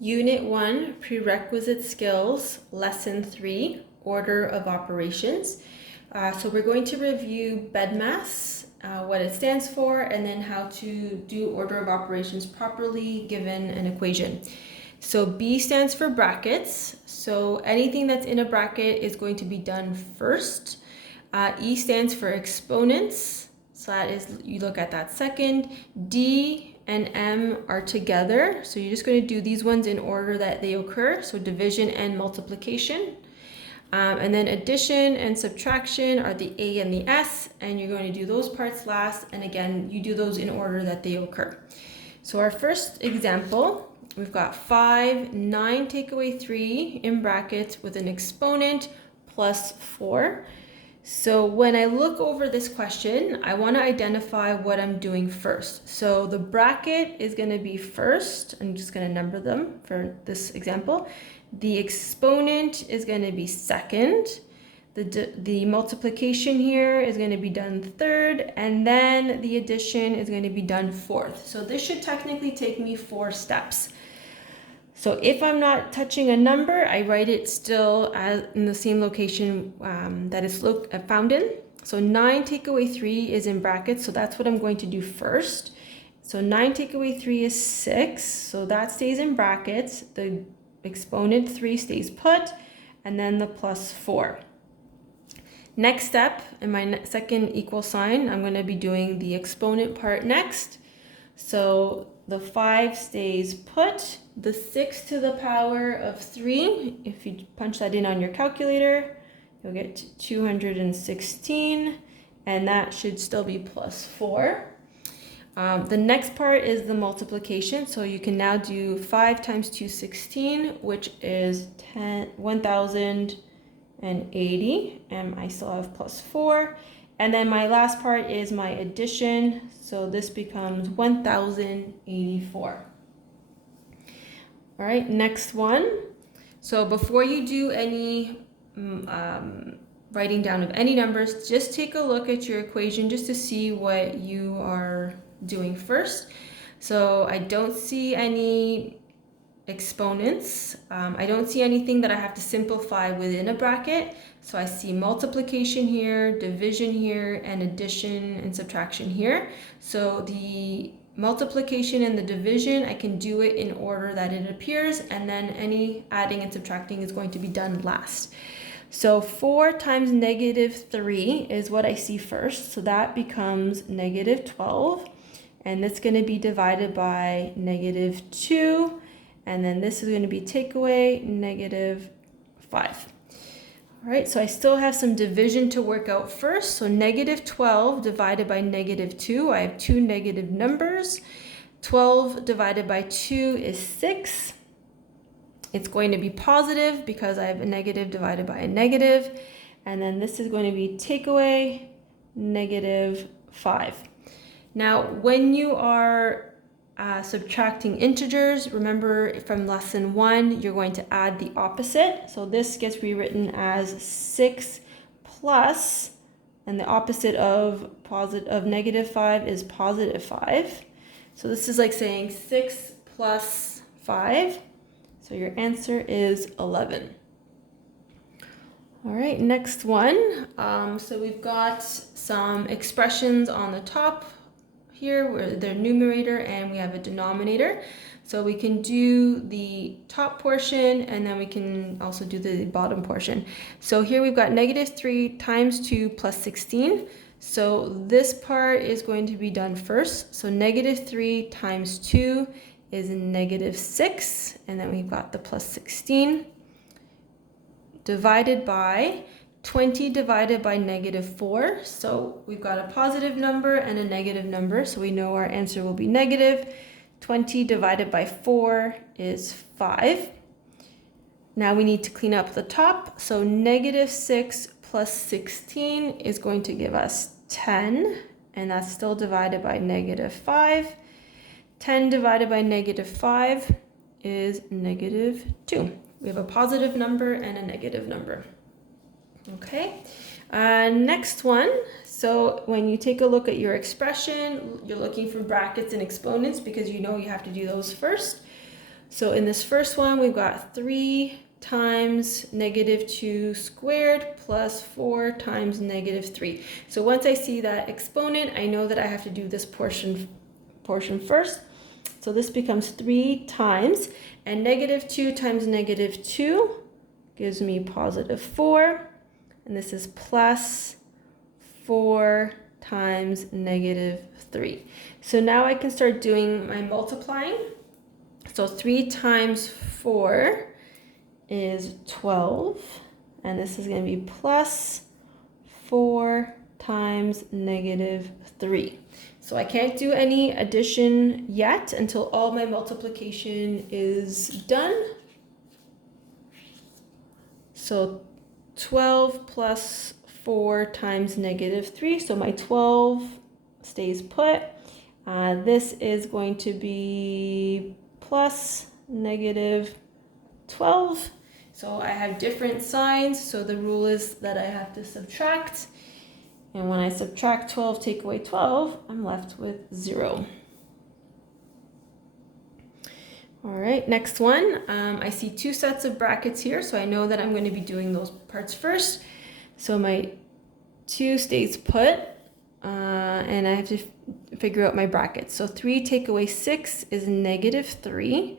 Unit 1, Prerequisite Skills, Lesson 3, Order of Operations. So we're going to review BEDMAS, what it stands for, and then how to do order of operations properly given an equation. So B stands for brackets. So anything that's in a bracket is going to be done first. E stands for exponents. So that is, you look at that second. D and M are together. So you're just going to do these ones in order that they occur. So division and multiplication. And then addition and subtraction are the A and the S, and you're going to do those parts last. And again, you do those in order that they occur. So our first example, we've got 5, 9 take away 3 in brackets with an exponent plus 4. So when I look over this question, I want to identify what I'm doing first. So the bracket is going to be first. I'm just going to number them for this example. The exponent is going to be second. The multiplication here is going to be done third, and then the addition is going to be done fourth. So this should technically take me 4 steps. So if I'm not touching a number, I write it still in the same location that it's found in. So 9 take away 3 is in brackets, so that's what I'm going to do first. So 9 take away 3 is 6, so that stays in brackets. The exponent 3 stays put, and then the plus 4. Next step, in my second equal sign, I'm going to be doing the exponent part next. So the 5 stays put. The 6 to the power of 3, if you punch that in on your calculator, you'll get 216, and that should still be plus 4. The next part is the multiplication, so you can now do 5 times 216, which is 1080, and I still have plus 4. And then my last part is my addition, so this becomes 1084. All right, next one. So before you do any writing down of any numbers, just take a look at your equation just to see what you are doing first. So I don't see any exponents. I don't see anything that I have to simplify within a bracket. So I see multiplication here, division here, and addition and subtraction here. So the multiplication and the division, I can do it in order that it appears, and then any adding and subtracting is going to be done last. So 4 times -3 is what I see first, so that becomes -12, and that's going to be divided by -2, and then this is going to be take away -5. All right, so I still have some division to work out first. So -12 divided by -2, I have 2 negative numbers. 12 divided by 2 is 6. It's going to be positive because I have a negative divided by a negative. And then this is going to be take away -5. Now, when you are subtracting integers, remember from lesson 1, you're going to add the opposite. So this gets rewritten as 6 plus, and the opposite of -5 is +5. So this is like saying 6 plus 5. So your answer is 11. All right, next one. So we've got some expressions on the top here where they're numerator and we have a denominator. So we can do the top portion and then we can also do the bottom portion. So here we've got -3 times 2 plus 16. So this part is going to be done first. So -3 times 2 is -6, and then we've got the plus 16 divided by 20 divided by -4. So we've got a positive number and a negative number, so we know our answer will be negative. 20 divided by 4 is 5. Now we need to clean up the top. So -6 plus 16 is going to give us 10, and that's still divided by -5. 10 divided by -5 is -2. We have a positive number and a negative number. Okay, next one. So when you take a look at your expression, you're looking for brackets and exponents because you know you have to do those first. So in this first one, we've got 3 times negative 2 squared plus 4 times negative 3. So once I see that exponent, I know that I have to do this portion first. So this becomes 3 times, and negative 2 times negative 2 gives me positive 4, and this is plus 4 times negative 3. So now I can start doing my multiplying. So 3 times 4 is 12, and this is going to be plus 4 times negative 3. So I can't do any addition yet until all my multiplication is done. So 12 plus 4 times negative 3, so my 12 stays put. This is going to be plus negative 12. So I have different signs, so the rule is that I have to subtract. And when I subtract 12, take away 12, I'm left with 0. All right, next one. I see 2 sets of brackets here, so I know that I'm going to be doing those parts first. So my 2 stays put, and I have to figure out my brackets. So 3 take away 6 is negative 3,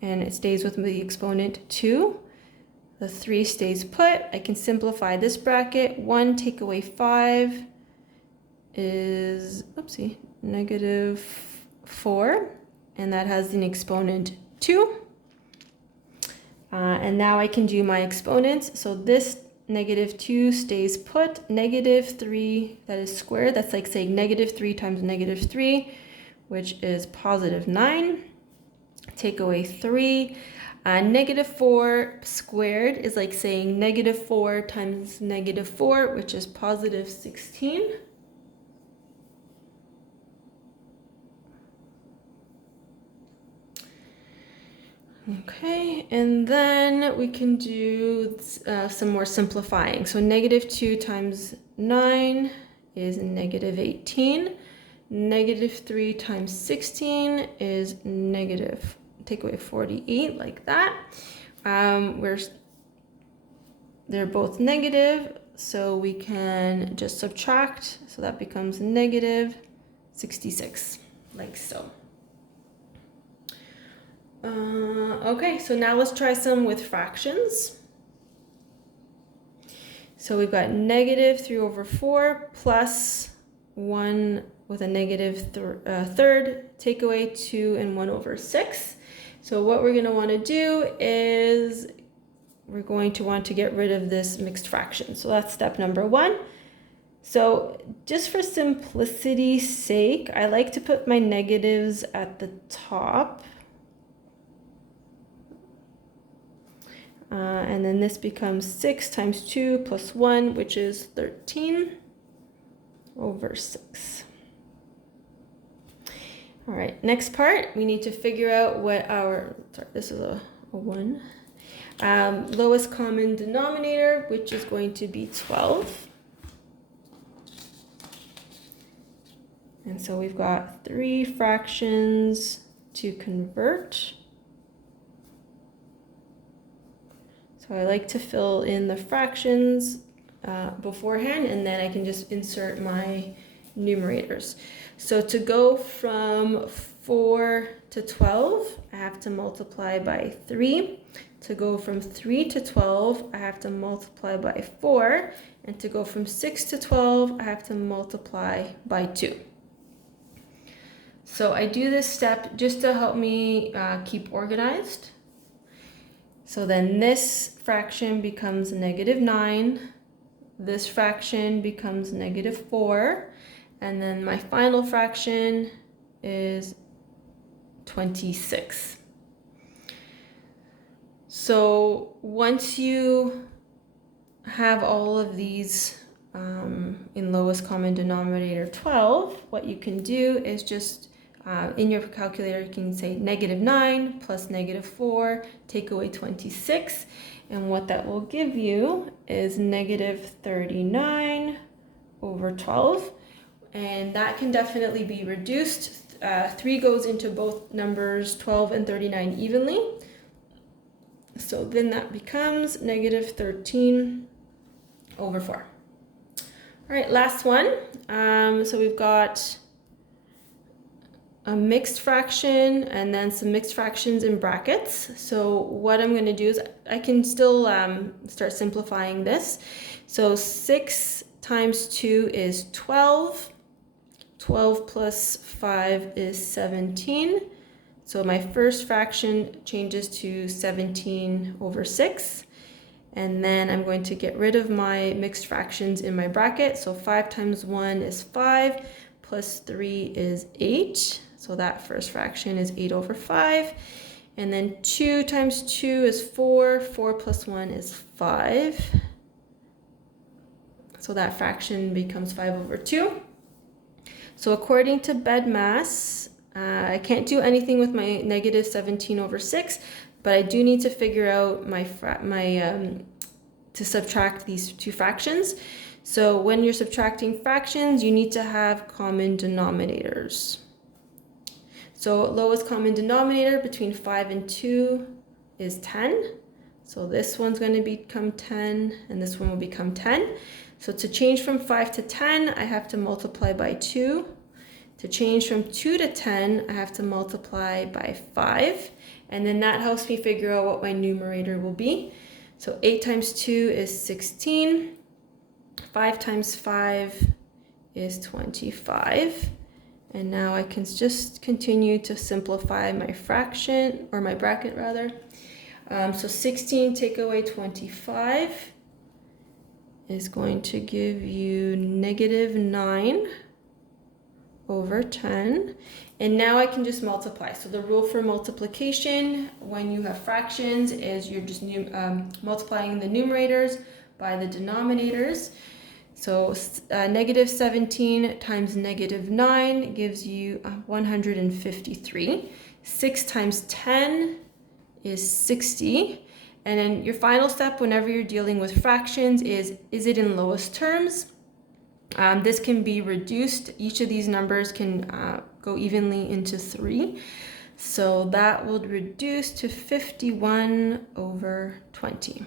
and it stays with the exponent 2. The 3 stays put. I can simplify this bracket. 1 take away 5 is, oopsie, negative 4, and that has an exponent 2. And now I can do my exponents. So this negative 2 stays put. Negative 3, that is squared. That's like saying negative 3 times negative 3, which is positive 9. Take away 3. Negative 4 squared is like saying negative 4 times negative 4, which is positive 16. Okay, and then we can do some more simplifying. So negative 2 times 9 is negative 18. Negative 3 times 16 is negative, take away 48, like that. They're both negative, so we can just subtract. So that becomes negative 66, like so. Okay, so now let's try some with fractions. So we've got negative 3 over 4 plus 1 with a negative third, take away 2 and 1 over 6. So what we're going to want to do is we're going to want to get rid of this mixed fraction. So that's step number 1. So just for simplicity's sake, I like to put my negatives at the top. And then this becomes 6 times 2 plus 1, which is 13 over 6. All right, next part, we need to figure out what our, sorry, this is a 1. Lowest common denominator, which is going to be 12. And so we've got 3 fractions to convert. So I like to fill in the fractions beforehand, and then I can just insert my numerators. So to go from 4 to 12, I have to multiply by 3. To go from 3 to 12, I have to multiply by 4. And to go from 6 to 12, I have to multiply by 2. So I do this step just to help me keep organized. So then this fraction becomes negative 9. This fraction becomes negative 4. And then my final fraction is 26. So once you have all of these in lowest common denominator 12, what you can do is just in your calculator, you can say negative 9 plus negative 4, take away 26. And what that will give you is negative 39 over 12. And that can definitely be reduced 3 goes into both numbers 12 and 39 evenly. So then that becomes negative 13 over 4. All right, last one. So we've got a mixed fraction and then some mixed fractions in brackets. So what I'm going to do is I can still start simplifying this. So 6 times 2 is 12. 12 plus 5 is 17. So my first fraction changes to 17 over 6. And then I'm going to get rid of my mixed fractions in my bracket. So 5 times 1 is 5, plus 3 is 8. So that first fraction is 8 over 5. And then 2 times 2 is 4. 4 plus 1 is 5. So that fraction becomes 5 over 2. So according to BEDMAS, I can't do anything with my negative 17 over 6, but I do need to figure out to subtract these two fractions. So when you're subtracting fractions, you need to have common denominators. So lowest common denominator between 5 and 2 is 10. So this one's going to become 10, and this one will become 10. So to change from 5 to 10, I have to multiply by 2. To change from 2 to 10, I have to multiply by 5. And then that helps me figure out what my numerator will be. So 8 times 2 is 16. 5 times 5 is 25. And now I can just continue to simplify my fraction, or my bracket rather. So 16 take away 25 is going to give you negative 9 over 10. And now I can just multiply. So the rule for multiplication when you have fractions is you're just multiplying the numerators by the denominators. So negative 17 times negative 9 gives you 153. 6 times 10 is 60. And then your final step whenever you're dealing with fractions is it in lowest terms? This can be reduced. Each of these numbers can go evenly into 3. So that will reduce to 51 over 20.